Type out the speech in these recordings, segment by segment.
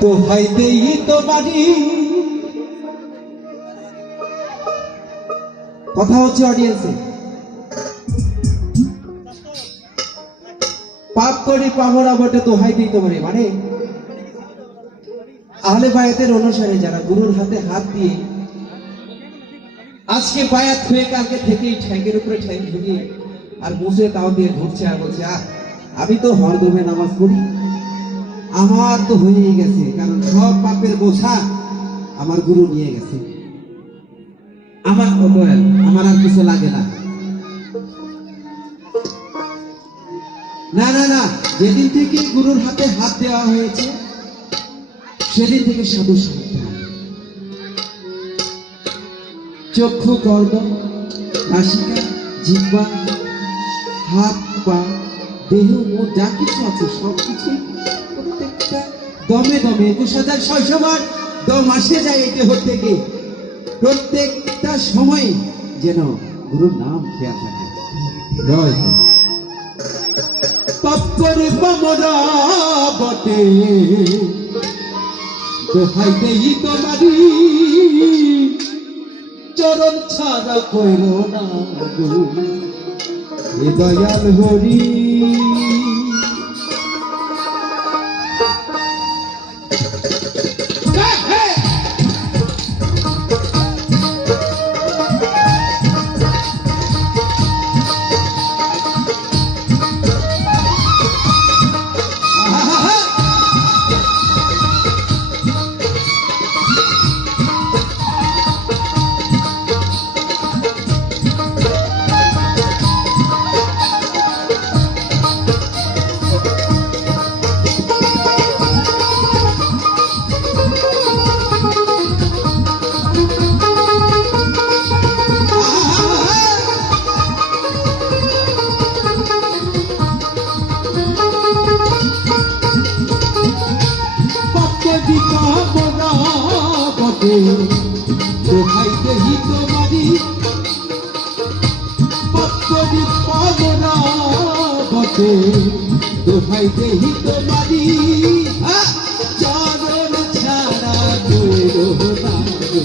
দোহাই দেই তোমারি। কথা হচ্ছে অডিয়েন্সে, পাপ করি পামরা বটে দোহাই দেই তোমারে, মানে আহলে বায়াতের অনুসারে যারা গুরুর হাতে হাত দিয়ে আজকে বায়াত হয়ে কালকে থেকেই ঠ্যাঙ্গের উপরে ঠ্যাং ঝুলিয়ে আর বসে তাও দিয়ে ঘুরছে আর বলছে আমি তো হরদমে নামাজ পড়ি, আমার তো হয়েই গেছে, কারণ সব পাপের বোঝা আমার গুরু নিয়ে গেছে, আমার আমার আর কিছু লাগে না। না না না, যেদিন থেকে গুরুর হাতে হাত দেওয়া হয়েছে সেদিন থেকে সাধু সাধনা, চক্ষু কর্ণ নাসিকা জিহ্বা হাত পা দেহ মন যা কিছু আছে সবকিছু প্রত্যেকটা দমে দমে 21,600 বার দম আসে যায় এই দেহ থেকে, প্রত্যেকটা সময় যেন গুরুর নাম খেয়া থাকে। জয় তৎপরে পামরা বটে দোহাই দেই তোমারি, চরণ ছাড়া কইরো না গো এ দয়াল হরি। দোহাই দেই তোমারি পত্তরি পামরা বটে, দোহাই দেই তোমারি চরণ ছাড়া কইরো না গো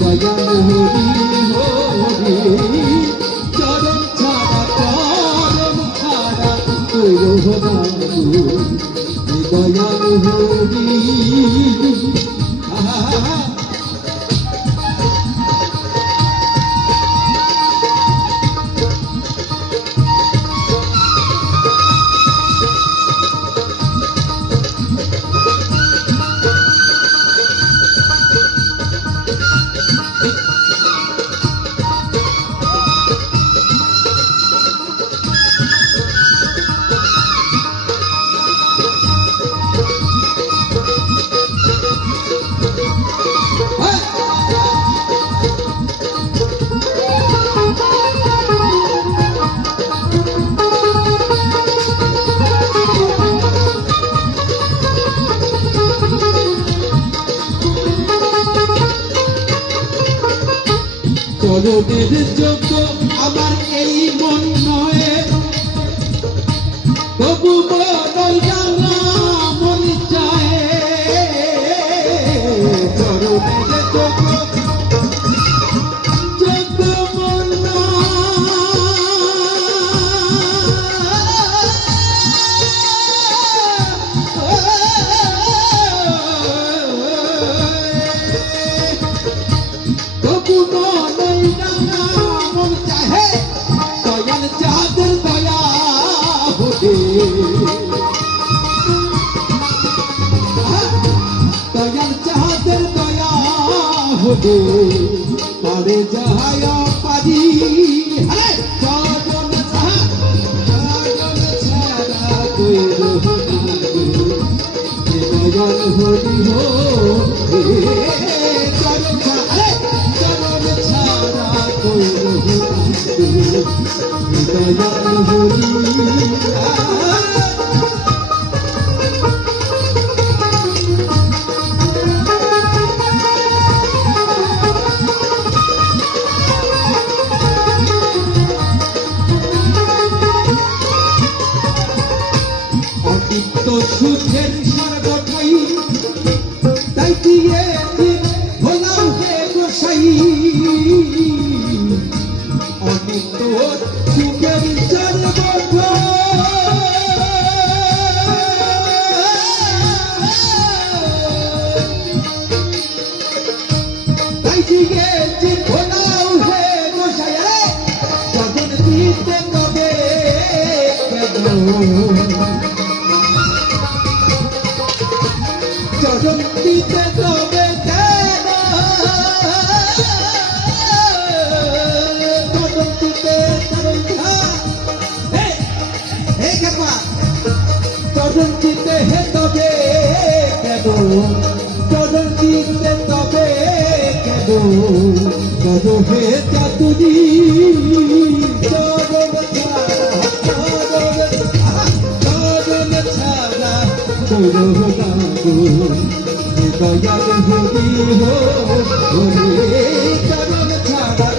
দয়াল হরি হরি, চরণ ছাড়া কইরো না গো দয়াল হরি। চরণের যোগ্য আমার এই মন নয়, তবু বড়ই জানা মন চায়, চরণের যোগ্য যোগ্য মন তবু মন চাহে দয়াল চাঁদের দয়া হতে, দয়াল চাঁদের দয়া হতে পারে যাহায় পারি, চরণ ছাড়া কইরো না গো দয়াল হরি হো, চরণ ছাড়া কইরো না দয়াল হরি। অতীত সুখে দুঃখের সর্বঠাই তাই দিয়েছি ভোলাও হে গোসাই অনিত সুখের তাই দিয়েছি ভোলাও হে গোসাই যখন দিতে তবে যখন দিতে তবে যখন দিতে যখন দিতে হে তবে কেন যখন দিতে তবে কেন যখন হে চাতুরি যখন ছাড়া দয়াল হরি হো রে চরণ ছাড়া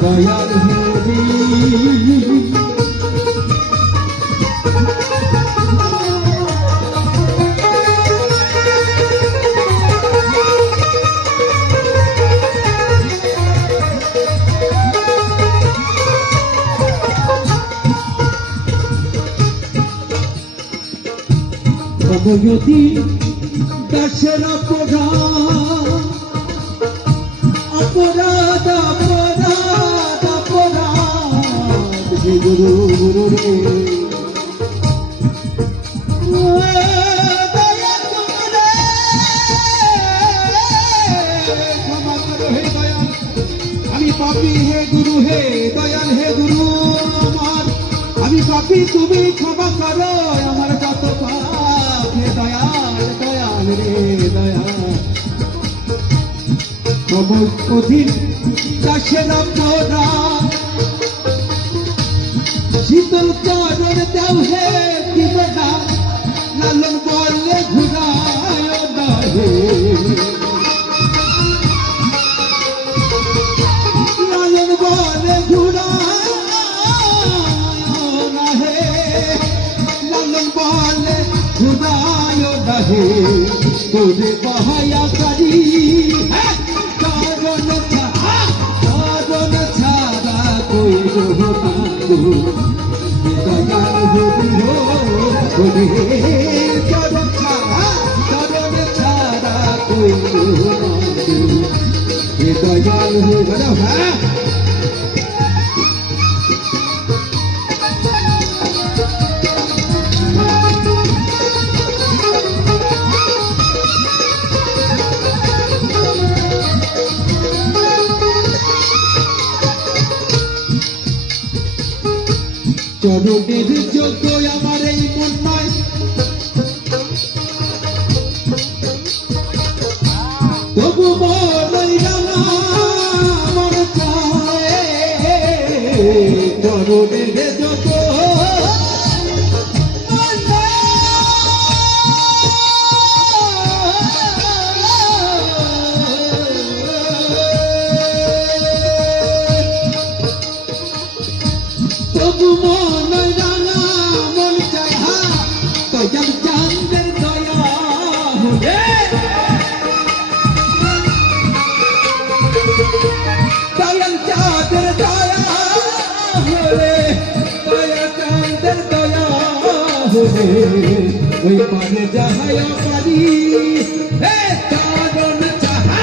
দয়াল হরি ভগবতী দাসের অপরাধ অপরাধ অপরাধ হে গুরু গুরু রে ক্ষমা করো হে দয়াল আমি পাপী হে গুরু হে দয়াল হে গুরু আমার আমি পাপী তুমি ক্ষমা করো আমার যত পাপ হে দয়াল দয়াল রে দয়াল তবু অধীন দাসের অপরাধ শীতল চরণ দেও হে দিবে না লালন বললে ঘুরায় না হে লালন বলে ঘুরায় না হে লালন বলে ঘুরায় না হে তোরে বাহায়া করি চরণ ছাড়া কই রোহা দয়াল হরি হো রে চরণ ছাড়া কই রোহা দয়াল হরি হ্যাঁ চরণের যোগ্য আমার এই মন নয় তবু মনই রানা মন চায় চরণের যোগ্য তবু মন রানা মন চায় দয়াল চাঁদের দয়া হলে দয়াল চাঁদের দয়া হলে দয়াল চাঁদের দয়া হলে ওই পারে যাহাই পারি চরণ ছাড়া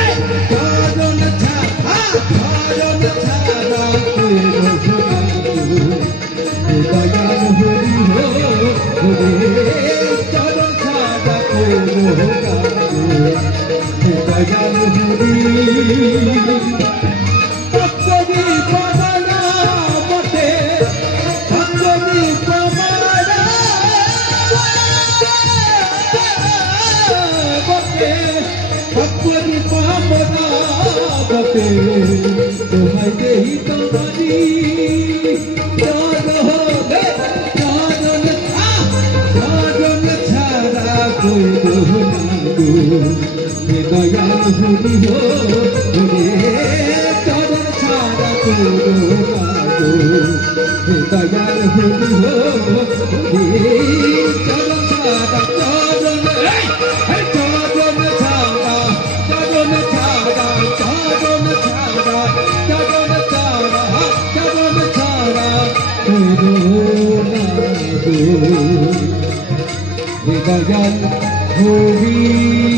দয়াল হরি হো রে চরণ ছাড়া দয়াল হরি ভক্তি প্রমাণা বটে ভক্তি প্রমাণা বটে ভক্তি প্রমাণা বটে তোমায় দেহি তোমারি দয়াল হরি হো রে চরণ ছাড়া দয়াল হরি হো হরি চরণ ছাড়া চরণ চরণ ছাড়া চরণ ছাড়া চরণ ছাড়া চরণ ছাড়া চরণ ছাড়া দয়াল হরি